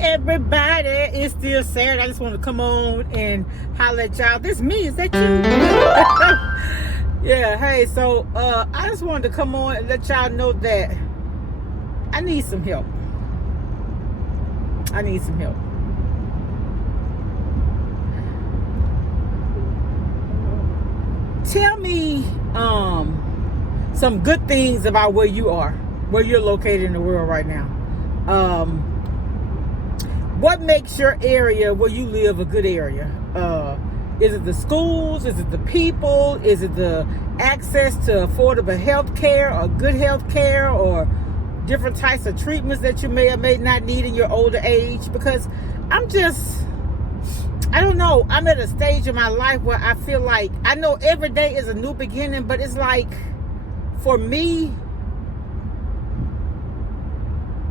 everybody, it's still Saturday. I just want to come on and holler at y'all. This me, is that you? Yeah, hey, so I just wanted to come on and let y'all know that I need some help. I need some help. Tell me some good things about where you are, where you're located in the world right now. What makes your area where you live a good area? Is it the schools? Is it the people? Is it the access to affordable health care or good health care or different types of treatments that you may or may not need in your older age? Because I don't know. I'm at a stage in my life where I feel like, I know every day is a new beginning, but it's like, for me,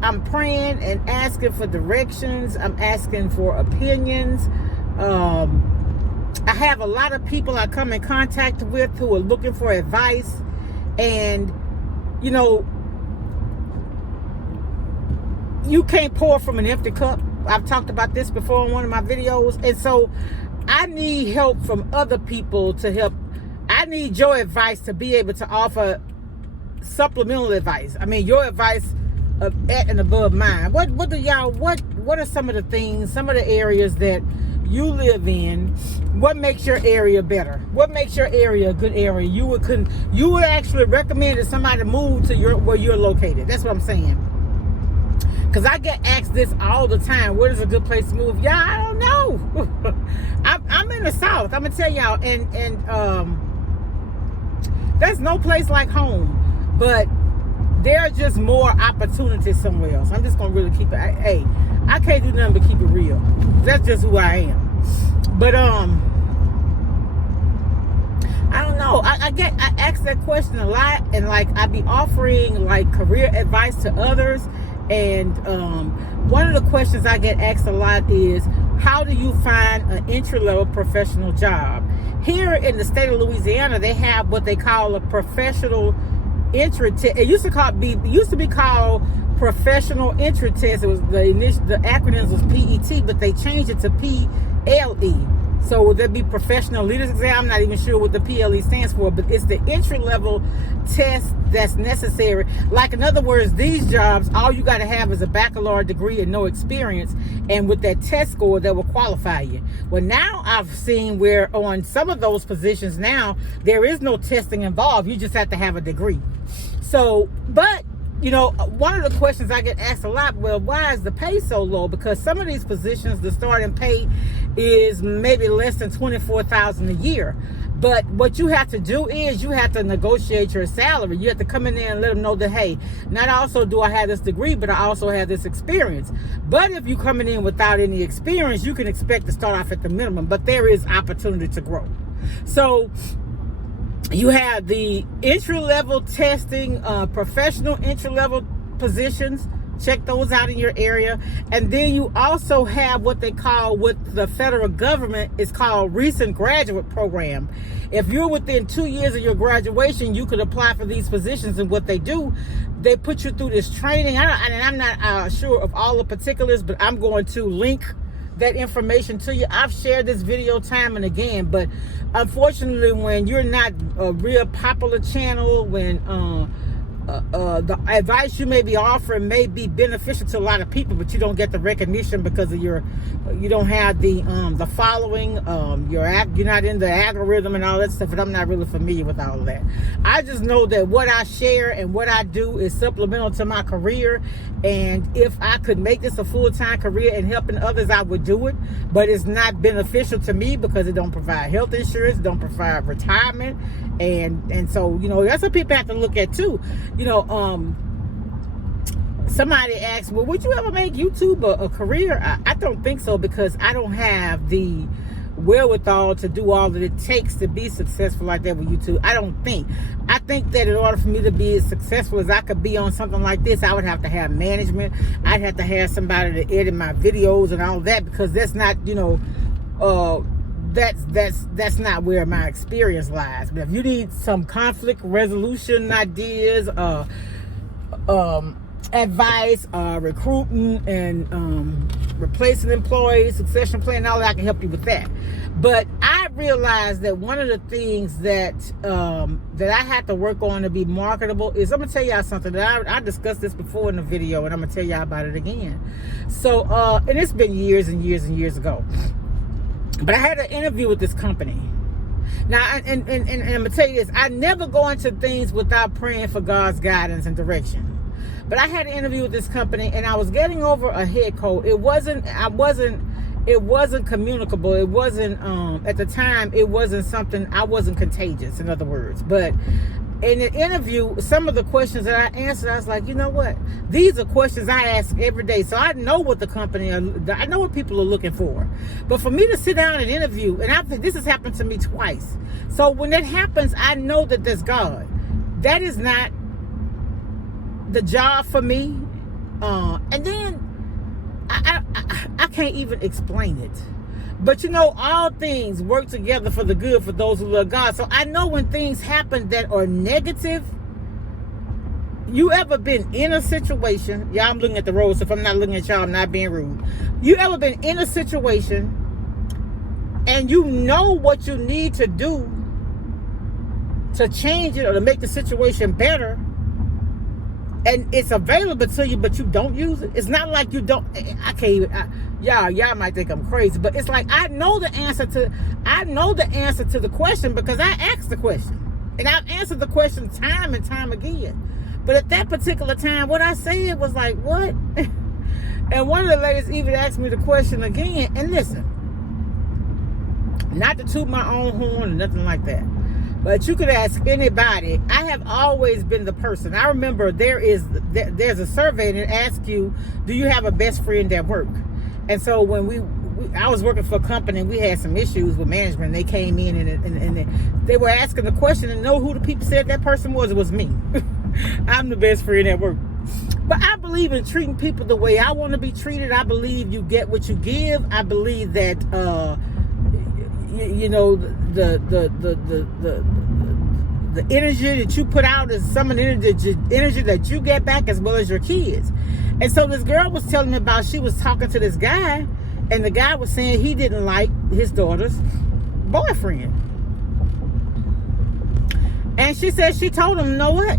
I'm praying and asking for directions. I'm asking for opinions. I have a lot of people I come in contact with who are looking for advice. And, you know, you can't pour from an empty cup. I've talked about this before in one of my videos. And so I need help from other people to help. I need your advice to be able to offer supplemental advice. I mean, your advice at and above mine. What are some of the things, some of the areas that you live in? What makes your area better? What makes your area a good area? You would actually recommend that somebody move to where you're located. That's what I'm saying. Because I get asked this all the time. What is a good place to move? Yeah, I don't know. I'm in the South. I'm gonna tell y'all, and there's no place like home. But there are just more opportunities somewhere else. I'm just gonna really keep it. Hey, I can't do nothing but keep it real. That's just who I am. But I don't know. I ask that question a lot, and like I be offering like career advice to others. And one of the questions I get asked a lot is, how do you find an entry-level professional job? Here in the state of Louisiana, they have what they call a professional entry test. It used to be called professional entry test. It was the acronyms was PET, but they changed it to PLE. So would that be professional leaders exam? I'm not even sure what the PLE stands for, but it's the entry level test that's necessary. Like, in other words, these jobs, all you got to have is a baccalaureate degree and no experience, and with that test score that will qualify you. Well, now I've seen where on some of those positions now there is no testing involved. You just have to have a degree. So, but you know, one of the questions I get asked a lot, well, why is the pay so low? Because some of these positions, the starting pay is maybe less than $24,000 a year. But what you have to do is you have to negotiate your salary. You have to come in there and let them know that, hey, not also do I have this degree, but I also have this experience. But if you're coming in without any experience, you can expect to start off at the minimum. But there is opportunity to grow. So you have the entry-level testing, professional entry-level positions. Check those out in your area. And then you also have what they call, with the federal government, is called recent graduate program. If you're within 2 years of your graduation, you could apply for these positions. And what they do, they put you through this training. I'm not sure of all the particulars, but I'm going to link that information to you. I've shared this video time and again, but unfortunately, when you're not a real popular channel, when the advice you may be offering may be beneficial to a lot of people, but you don't get the recognition because of you don't have the following, you're not in the algorithm and all that stuff, and I'm not really familiar with all of that. I just know that what I share and what I do is supplemental to my career, and if I could make this a full-time career and helping others, I would do it. But it's not beneficial to me because it don't provide health insurance, don't provide retirement, and so, you know, that's what people have to look at too. You know, somebody asked, well, would you ever make YouTube a career? I don't think so, because I don't have the wherewithal to do all that it takes to be successful like that with YouTube. I think that in order for me to be as successful as I could be on something like this, I would have to have management. I'd have to have somebody to edit my videos and all that, because that's not, you know, that's not where my experience lies. But if you need some conflict resolution ideas, advice, recruiting and replacing employees, succession plan, all that, I can help you with that. But I realized that one of the things that that I had to work on to be marketable is, I'm gonna tell y'all something that I discussed this before in the video, and I'm gonna tell y'all about it again. So and it's been years and years and years ago, but I had an interview with this company. Now, and I'm gonna tell you this: I never go into things without praying for God's guidance and direction. But I had an interview with this company, and I was getting over a head cold. It wasn't communicable. It wasn't, at the time, it wasn't something, I wasn't contagious, in other words. But in the interview, some of the questions that I answered, I was like, you know what? These are questions I ask every day. So I know what I know what people are looking for. But for me to sit down and interview, and this has happened to me twice. So when that happens, I know that there's God. That is not the job for me. And then I can't even explain it. But you know, all things work together for the good for those who love God. So I know when things happen that are negative. You ever been in a situation? Yeah, I'm looking at the road, so if I'm not looking at y'all, I'm not being rude. You ever been in a situation and you know what you need to do to change it or to make the situation better, and it's available to you, but you don't use it? It's not like you don't. I can't even. Y'all might think I'm crazy, but it's like I know the answer to the question because I asked the question, and I've answered the question time and time again. But at that particular time, what I said was like, what? And one of the ladies even asked me the question again. And listen, not to toot my own horn or nothing like that, but you could ask anybody. I have always been the person. I remember there's a survey that asks you, do you have a best friend at work? And so when I was working for a company, we had some issues with management. They came in and they were asking the question, and know who the people said that person was? It was me. I'm the best friend at work. But I believe in treating people the way I want to be treated. I believe you get what you give. I believe that you know, the energy that you put out is some of the energy that you get back, as well as your kids. And so this girl was telling me about, she was talking to this guy, and the guy was saying he didn't like his daughter's boyfriend. And she said she told him, you know what?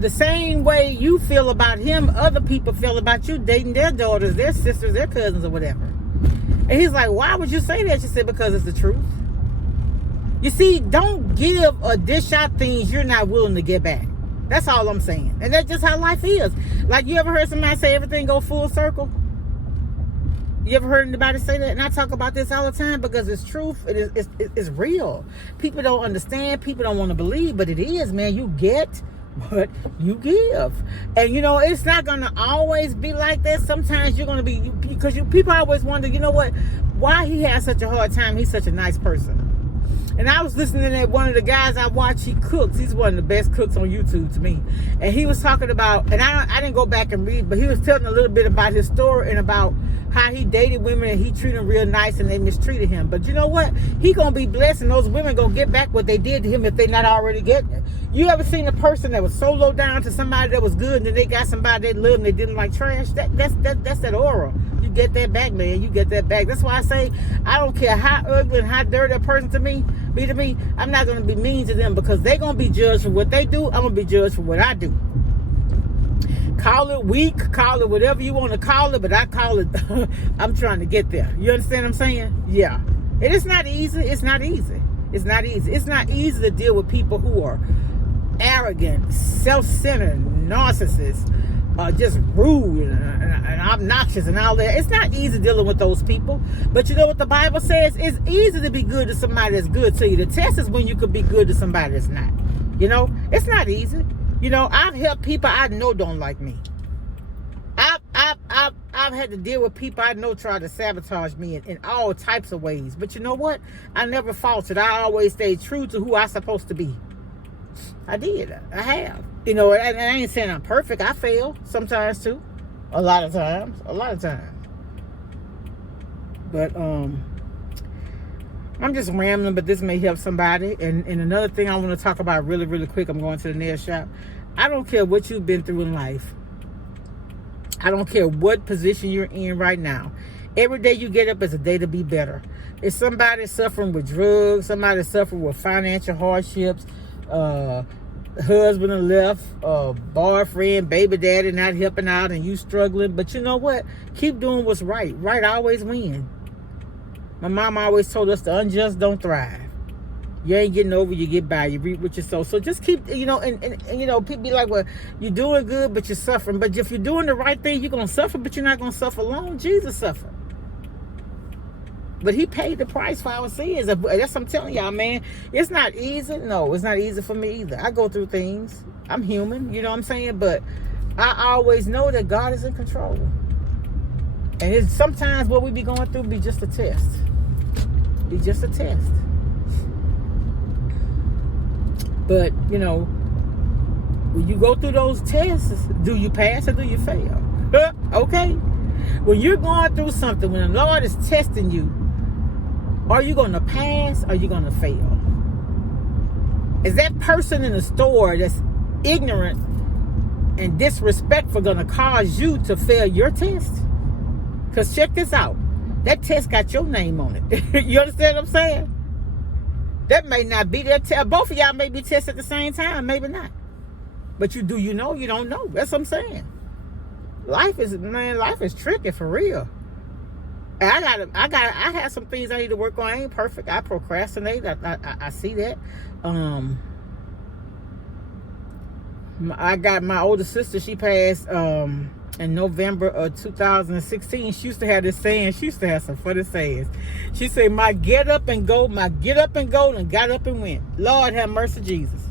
The same way you feel about him, other people feel about you dating their daughters, their sisters, their cousins, or whatever. And he's like, why would you say that? She said, because it's the truth. You see, don't give or dish out things you're not willing to get back. That's all I'm saying. And that's just how life is. Like, you ever heard somebody say everything go full circle? You ever heard anybody say that? And I talk about this all the time because it's truth. It's real. People don't understand. People don't want to believe, but it is, man. You get what you give. And you know, it's not gonna always be like that. Sometimes you're gonna be, because people always wonder, you know what, why he has such a hard time. He's such a nice person. And I was listening to one of the guys I watch, he cooks. He's one of the best cooks on YouTube to me. And he was talking about, and I didn't go back and read, but he was telling a little bit about his story and about how he dated women and he treated them real nice and they mistreated him. But you know what? He gonna be blessed, and those women gonna get back what they did to him if they not already getting it. You ever seen a person that was so low down to somebody that was good, and then they got somebody they loved and they didn't like trash? That's that aura. You get that back, man. You get that back. That's why I say, I don't care how ugly and how dirty a person to me, I'm not gonna be mean to them, because they gonna be judged for what they do. I'm gonna be judged for what I do. Call it weak, call it whatever you want to call it, but I call it, I'm trying to get there. You understand what I'm saying? Yeah. And it's not easy. It's not easy. It's not easy. It's not easy to deal with people who are arrogant, self-centered, narcissists, just rude and obnoxious and all that. It's not easy dealing with those people. But you know what the Bible says? It's easy to be good to somebody that's good to you. The test is when you could be good to somebody that's not. You know, it's not easy. You know, I've helped people I know don't like me. I've had to deal with people I know try to sabotage me in all types of ways. But you know what? I never faltered. I always stayed true to who I'm supposed to be. I did. I have. You know, and I ain't saying I'm perfect. I fail sometimes too. A lot of times. But I'm just rambling, but this may help somebody. And another thing I want to talk about really, really quick, I'm going to the nail shop. I don't care what you've been through in life. I don't care what position you're in right now. Every day you get up is a day to be better. If somebody's suffering with drugs, somebody's suffering with financial hardships, husband left, boyfriend, baby daddy not helping out, and you struggling. But you know what? Keep doing what's right. Right always win. My mom always told us the unjust don't thrive. You ain't getting over, you get by. You reap what you sow. So just keep, and people be like, well, you're doing good, but you're suffering. But if you're doing the right thing, you're going to suffer, but you're not going to suffer alone. Jesus suffered. But he paid the price for our sins. That's what I'm telling y'all, man. It's not easy. No, it's not easy for me either. I go through things. I'm human, you know what I'm saying? But I always know that God is in control. And it's sometimes what we be going through be just a test. Be just a test. But, when you go through those tests, do you pass or do you fail? Okay? When you're going through something, when the Lord is testing you, are you going to pass or are you going to fail? Is that person in the store that's ignorant and disrespectful going to cause you to fail your test? Because check this out. That test got your name on it. You understand what I'm saying? That may not be that test. Both of y'all may be tested at the same time, maybe not. But you know, you don't know. That's what I'm saying. Life is tricky for real. And I have some things I need to work on. I ain't perfect. I procrastinate. I see that. I got my older sister. She passed in November of 2016. She used to have this saying. She used to have some funny sayings. She said, my get up and go, and got up and went. Lord have mercy, Jesus.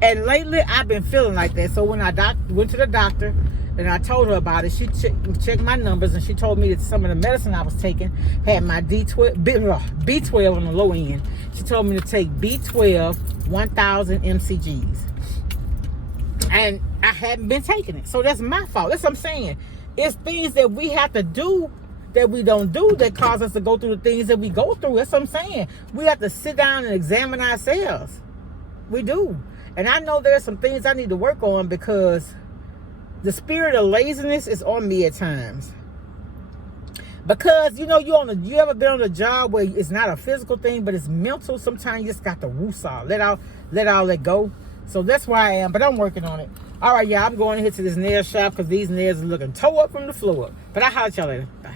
And lately, I've been feeling like that. So when I went to the doctor, and I told her about it, she checked my numbers, and she told me that some of the medicine I was taking had my B12 on the low end. She told me to take B12, 1,000 mcgs. And I hadn't been taking it. So that's my fault. That's what I'm saying. It's things that we have to do that we don't do that cause us to go through the things that we go through. That's what I'm saying. We have to sit down and examine ourselves. We do. And I know there's some things I need to work on because the spirit of laziness is on me at times. Because, you ever been on a job where it's not a physical thing, but it's mental? Sometimes you just got to woosah. Let go. So that's why I am, but I'm working on it. All right, y'all, I'm going to hit to this nail shop because these nails are looking toe up from the floor up. But I'll holler at y'all later. Bye.